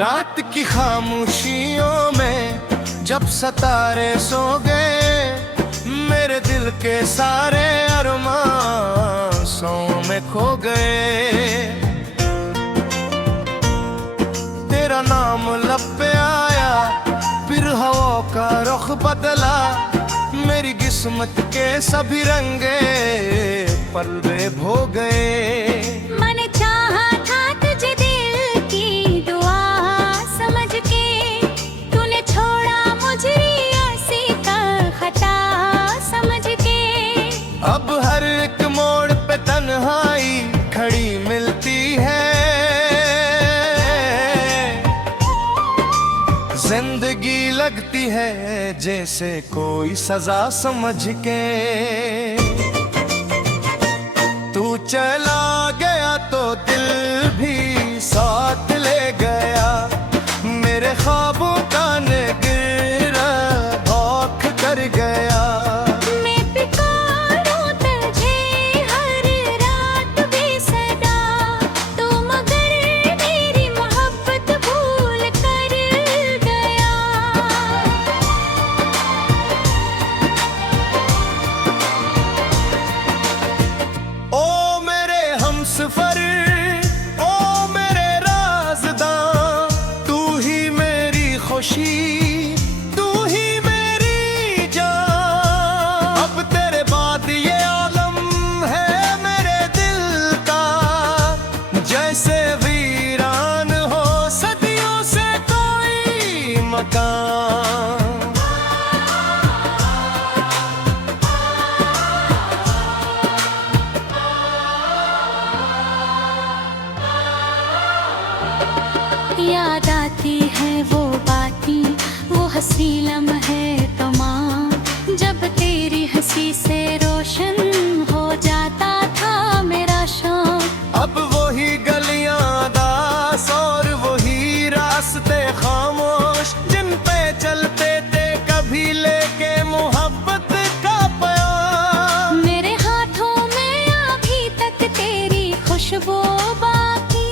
रात की खामोशियों में जब सितारे सो गए, मेरे दिल के सारे अरमान सौ में खो गए। तेरा नाम लब पे आया, फिर हवा का रुख बदला, मेरी किस्मत के सभी रंगे पर्दे भो गए। मैंने चाहा था तुझे दिल की दुआ समझ के, तूने छोड़ा मुझे आसी का खता समझ के। अब हर एक मोड़ पे तन्हाई खड़ी मिलती है, जिंदगी लगती है जैसे कोई सजा समझ के। तू चला गया तो दिल भी साथ ले गया, मेरे ख्वाबों का गिरा भौंक कर गया। मैं पुकारूं तुझे हर रात बेसदा, तू मगर मेरी मोहब्बत भूल कर गया। ओ मेरे हमसफर, ओ मेरे राज़दां, तू ही मेरी खुशी, तू ही मेरी जान। अब तेरे बाद ये आलम है मेरे दिल का, जैसे वीरान हो सदियों से कोई मकान। याद आती है वो बातें, वो हंसी लम्हे तमाम, जब तेरी हंसी से रोशन हो जाता था मेरा शाम। अब वही गलियां दास और वही रास्ते खामोश, जिन पे चलते थे कभी लेके मोहब्बत का प्यार। मेरे हाथों में अभी तक तेरी खुशबू बाकी,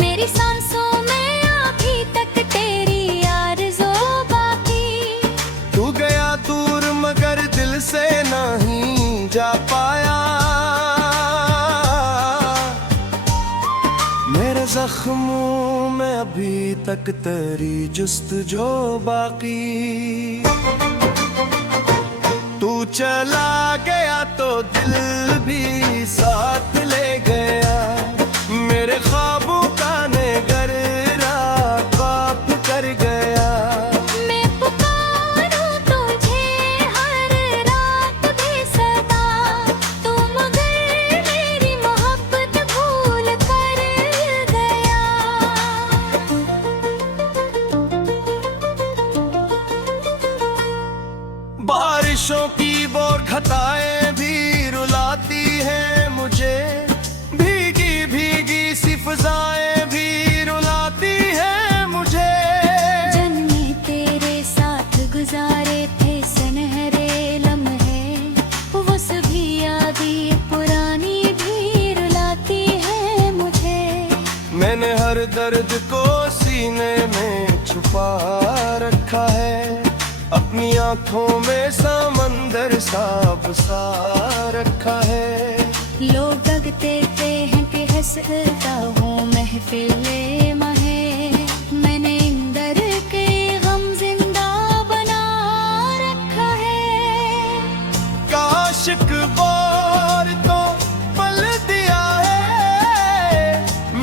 मेरी सांसों में अभी तक तेरी आरज़ू बाकी। तू गया दूर मगर दिल से नहीं जा पाया, मेरे जख्मों में अभी तक तेरी जुस्तजो बाकी। तू चला गया तो दिल भी साथ ले गया, मेरे ख्वाबों का गररा ख्वाब कर गया। मैं पुकारूं तुझे हर रात बेसदा, तू मगर मेरी मोहब्बत भूल कर गया। बारिशों की बौखलाएं भी रुलाती है मुझे, भीगी भीगी सी फिजाएं भी रुलाती है मुझे। जन्मे तेरे साथ गुजारे थे सुनहरे लम्हे, वो सभी यादें पुरानी भी रुलाती है मुझे। मैंने हर दर्द को सीने में छुपा रखा है, अपनी आंखों में समंदर सा बसा रखा है। लोग दगते हैं कि हंसता हूँ महफिले महे, मैंने इंदर के गम जिंदा बना रखा है। काशिक बार तो पल दिया है,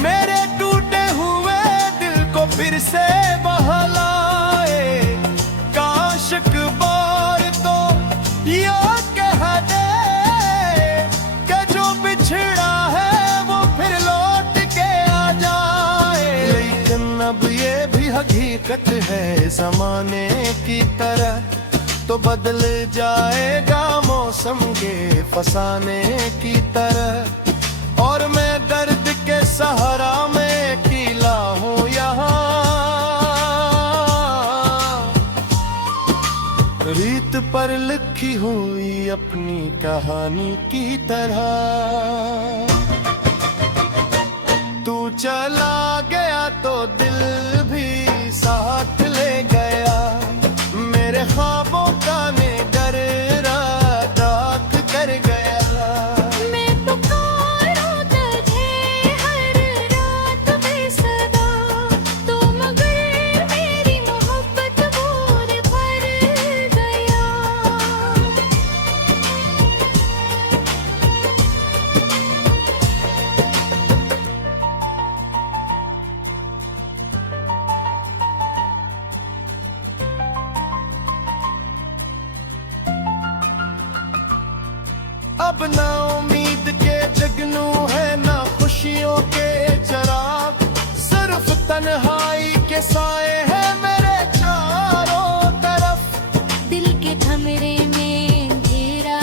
मेरे टूटे हुए दिल को फिर से बहलाए। काशिक बार तो याद कह दे कि जो बिछड़ा है वो फिर लौट के आ जाए। लेकिन अब ये भी हकीकत है जमाने की तरह, तो बदल जाएगा मौसम के फसाने की तरह। और मैं दर्द के सहारा में अकेला हूँ यहाँ, रीत पर लिखी हुई अपनी कहानी की तरह। तू चला गया तो दिल भी अब ना उम्मीद के जगनू है ना खुशियों के चराग, सिर्फ तन्हाई के साए है मेरे चारों तरफ। दिल के कमरे में अंधेरा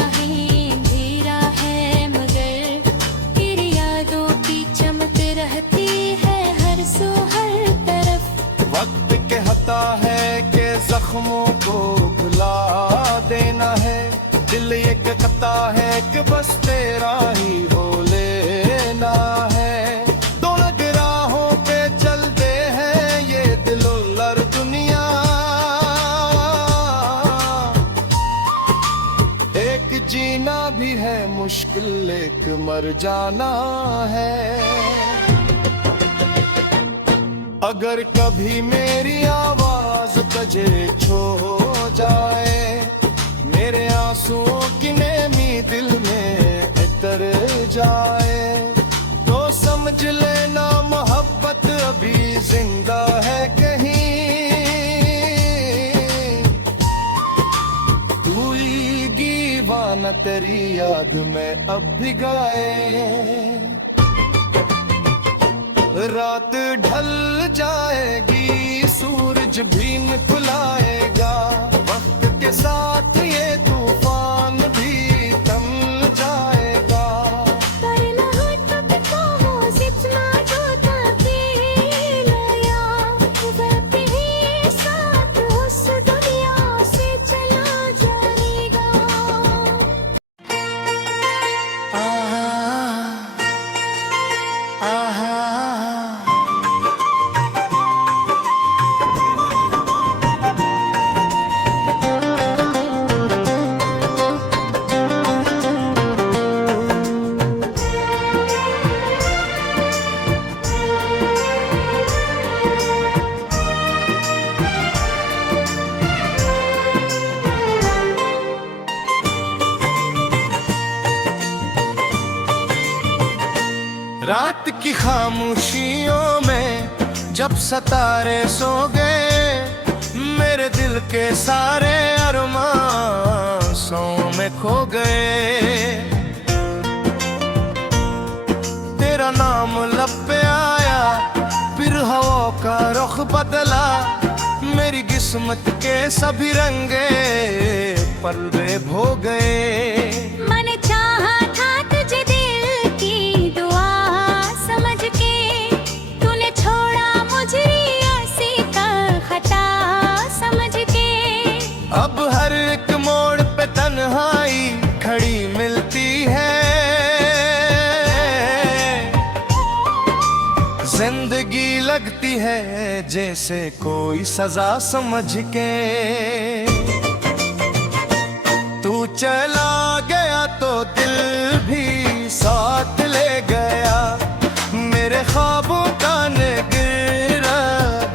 है मगर तेरी यादों की चमक रहती है हर सू हर तरफ। वक्त कहता है कि जख्मों को भुला देना है, दिल ये कहता है कि बस तेरा ही हो लेना है। दोनों राहों पे चलते हैं ये दिलो लर दुनिया, एक जीना भी है मुश्किल एक मर जाना है। अगर कभी मेरी आवाज बजे छो जाए, मेरे आंसुओं की नेमी दिल में उतर जाए, तो समझ लेना मोहब्बत अभी जिंदा है कहीं। तू ही दीवाना तेरी याद में अब भी गाए। रात ढल जाएगी सूरज भी निकलाएगा, वक्त के साथ ये तूफान भी थम जाएगा। पर न हो तब तो हो जितना जो तब्दील या वक्त ही साथ उस दुनिया से चला जाएगा। रात की खामोशियों में जब सितारे सो गए, मेरे दिल के सारे अरमान सौ में खो गए। तेरा नाम लब पे आया, फिर हवा का रुख बदला, मेरी किस्मत के सभी रंगे पर्दे भो गए। मैंने चाहा था तुझे दिल की दुआ समझ के, तूने छोड़ा मुझे ऐसी का खता समझ के। अब हर एक मोड़ पे तन्हाई खड़ी मिलती है, जिंदगी लगती है जैसे कोई सजा समझ के। तू चला गया तो दिल भी साथ ले गया, मेरे ख्वाबों का निगरा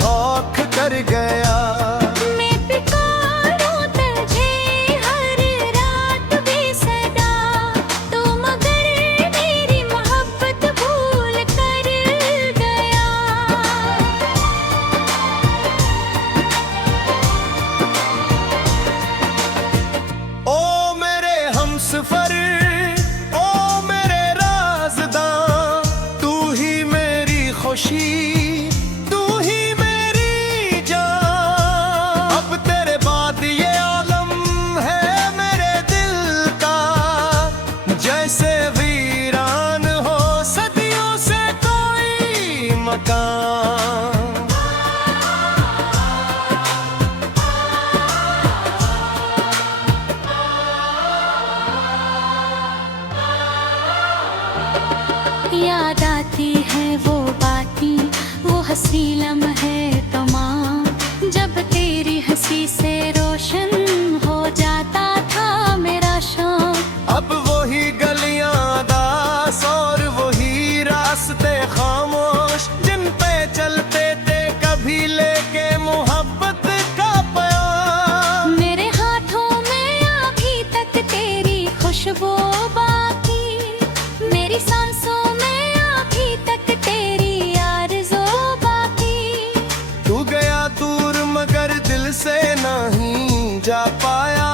औख कर गया। मैं पुकारूं तुझे हर रात बेसदा, तू मगर मेरी मोहब्बत भूल कर गया। ओ मेरे हमसफर, ओ मेरे राज़दां, तू ही मेरी खुशी, तू ही मेरी जान। अब तेरे बाद ये आलम है मेरे दिल का, जैसे वीरान हो सदियों से कोई मकान। याद आती है वो बातें, वो हंसी लम्हे तमाम, जब तेरी हंसी से रोशन हो जाता था मेरा शाम। अब वही गलियां दास और वही रास्ते खामोश, जिन पे चलते थे कभी लेके मोहब्बत का प्याम। मेरे हाथों में अभी तक तेरी खुशबू बाकी, मेरी सांसों में अभी तक तेरी आरज़ू बाकी। तू गया दूर मगर दिल से नहीं जा पाया,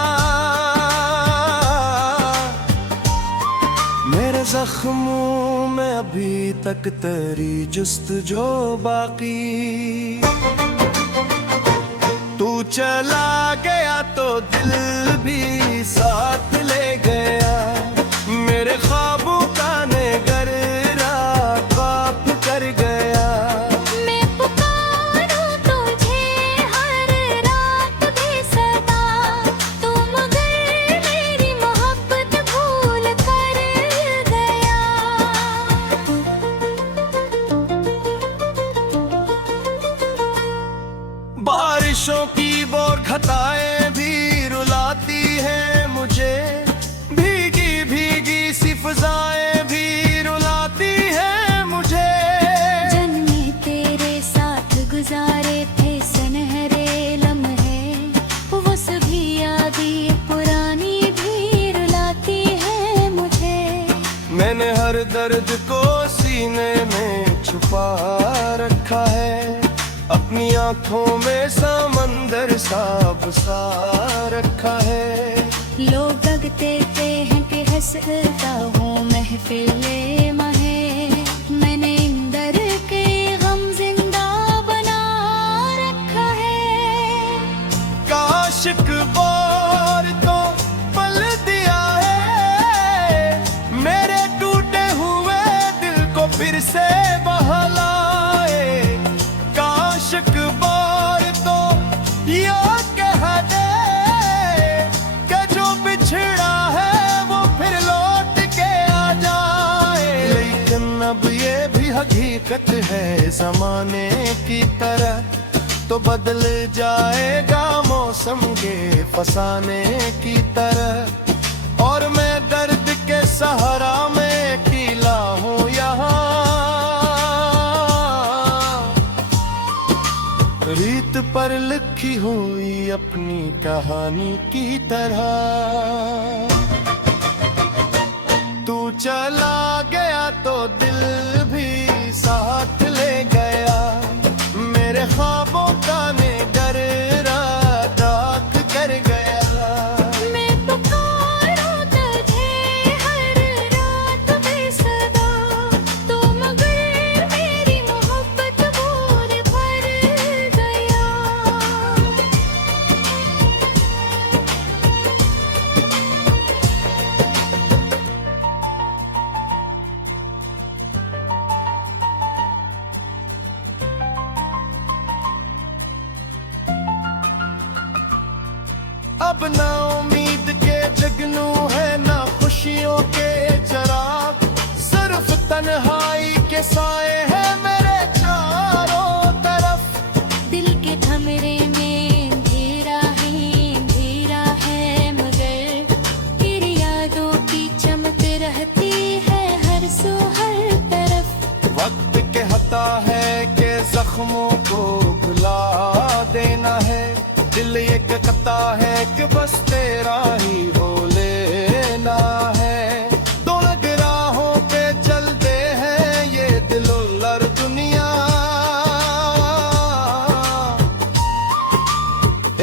जख्मों में अभी तक तेरी जुस्तजो बाकी। तू चला गया तो दिल भी साथ ले गया, मेरे ख्वाबों का नगर रात कर गया। मैं पुकारूं तुझे हर रात बेसदा, तू मगर मेरी मोहब्बत भूल कर गया। बारिशों की बोर घटाएं भी रुलाती है मुझे, भीगी भीगी सी फिजाएं भी रुलाती है मुझे। जन्मे तेरे साथ गुजारे थे सुनहरे लम्हे, वो सभी यादें पुरानी भी रुलाती है मुझे। मैंने हर दर्द को सीने में छुपा रखा है, अपनी आंखों में समंदर सा बसा रखा है। लोग कहते हैं कि हंसता हूँ महफिले महे, मैंने इंदर के गम जिंदा बना रखा है। काश एक बार तो पल दिया है, मेरे टूटे हुए दिल को फिर से बहलाए। काश एक बार तो याद कह दे कि जो बिछड़ा है वो फिर लौट के आ जाए। लेकिन अब ये भी हकीकत है जमाने की तरह, तो बदल जाएगा मौसम के फसाने की तरह। और मैं दर्द के सहारा में अकेला हूँ यहाँ, रीत पर लिखी हुई अपनी कहानी की तरह। तू चला गया तो दिल भी साथ ले गया, मेरे ख्वाबों का नगर रात कर गया। मैं पुकारूं तुझे हर रात बेसदा, तू मगर मेरी मोहब्बत भूल कर गया। अब ना उम्मीद के जगनू है ना खुशियों के चराग, सिर्फ तन्हाई के साए हैं मेरे चारों तरफ। दिल के कमरे में अंधेरा है मगर तेरी यादों की चमक रहती है हर सू हर तरफ। वक्त कहता है कि जख्मों को भुला देना है, दिल ये कहता है कि बस तेरा ही हो लेना है। दो राहों पे चलते हैं ये दिल-उलर दुनिया,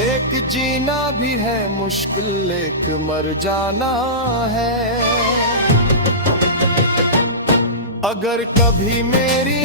एक जीना भी है मुश्किल एक मर जाना है। अगर कभी मेरी